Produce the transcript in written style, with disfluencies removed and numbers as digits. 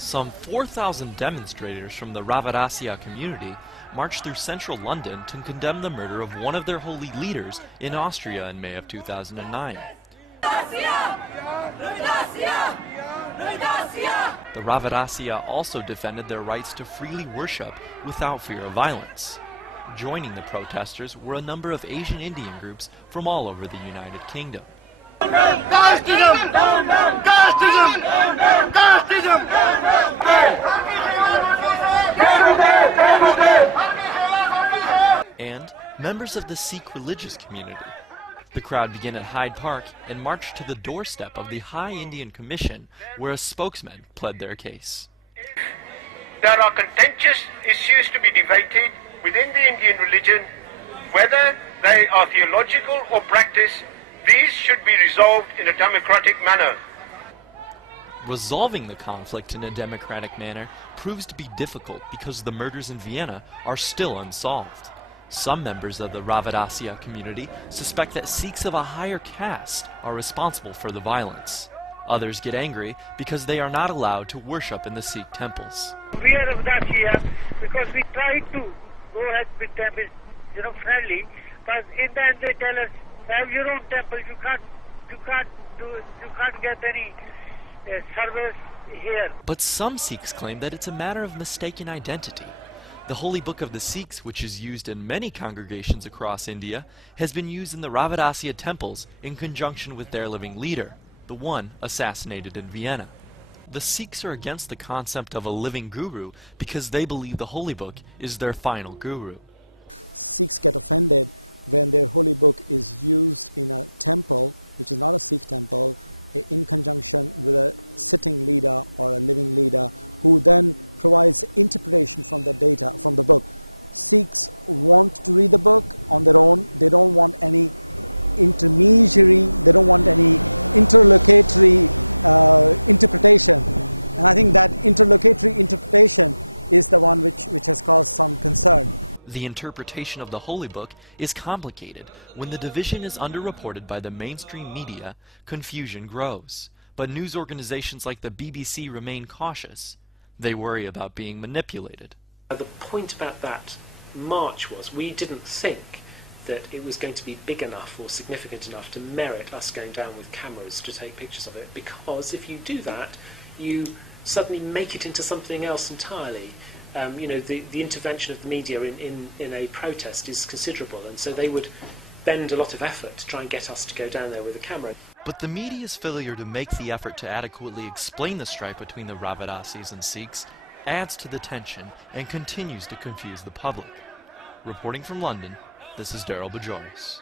Some 4,000 demonstrators from the Ravidassia community marched through central London to condemn the murder of one of their holy leaders in Austria in May of 2009. The Ravidassia also defended their rights to freely worship without fear of violence. Joining the protesters were a number of Asian Indian groups from all over the United Kingdom. And members of the Sikh religious community. The crowd began at Hyde Park and marched to the doorstep of the High Indian Commission, where a spokesman pled their case. There are contentious issues to be debated within the Indian religion, whether they are theological or practice. These should be resolved in a democratic manner. Resolving the conflict in a democratic manner proves to be difficult because the murders in Vienna are still unsolved. Some members of the Ravidassia community suspect that Sikhs of a higher caste are responsible for the violence. Others get angry because they are not allowed to worship in the Sikh temples. We are Ravidassia because we try to go ahead with them, friendly, but in the end they tell us, have your own temple, you can't get any service here. But some Sikhs claim that it's a matter of mistaken identity. The holy book of the Sikhs, which is used in many congregations across India, has been used in the Ravidassia temples in conjunction with their living leader, the one assassinated in Vienna. The Sikhs are against the concept of a living guru because they believe the holy book is their final guru. The interpretation of the holy book is complicated. When the division is underreported by the mainstream media, confusion grows. But news organizations like the BBC remain cautious. They worry about being manipulated. The point about that march was we didn't think that it was going to be big enough or significant enough to merit us going down with cameras to take pictures of it, because if you do that, you suddenly make it into something else entirely. The intervention of the media in a protest is considerable, and so they would bend a lot of effort to try and get us to go down there with a camera. But the media's failure to make the effort to adequately explain the strife between the Ravidassis and Sikhs adds to the tension and continues to confuse the public. Reporting from London, this is Daryl Bajoris.